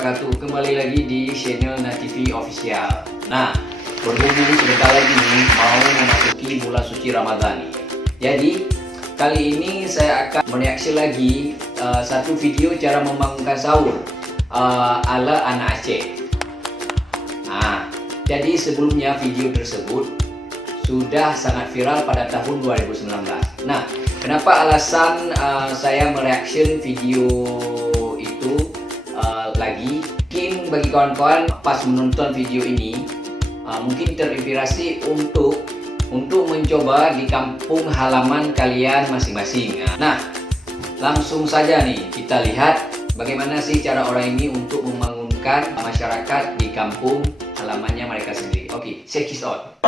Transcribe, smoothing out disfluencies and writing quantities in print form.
wabarakatuh. Kembali lagi di channel NATV Official. Nah, berhubung sebentar lagi nih mau memasuki bulan suci Ramadan. Jadi kali ini saya akan mereaksi lagi satu video cara membangunkan sahur ala anak Aceh. Nah, jadi sebelumnya video tersebut sudah sangat viral pada tahun 2019. Nah, kenapa alasan saya mereaction video itu lagi? Mungkin bagi kawan-kawan pas menonton video ini mungkin terinspirasi untuk mencoba di kampung halaman kalian masing-masing. Nah, langsung saja nih kita lihat bagaimana sih cara orang ini untuk membangunkan masyarakat di kampung halamannya mereka sendiri. Oke, check it out.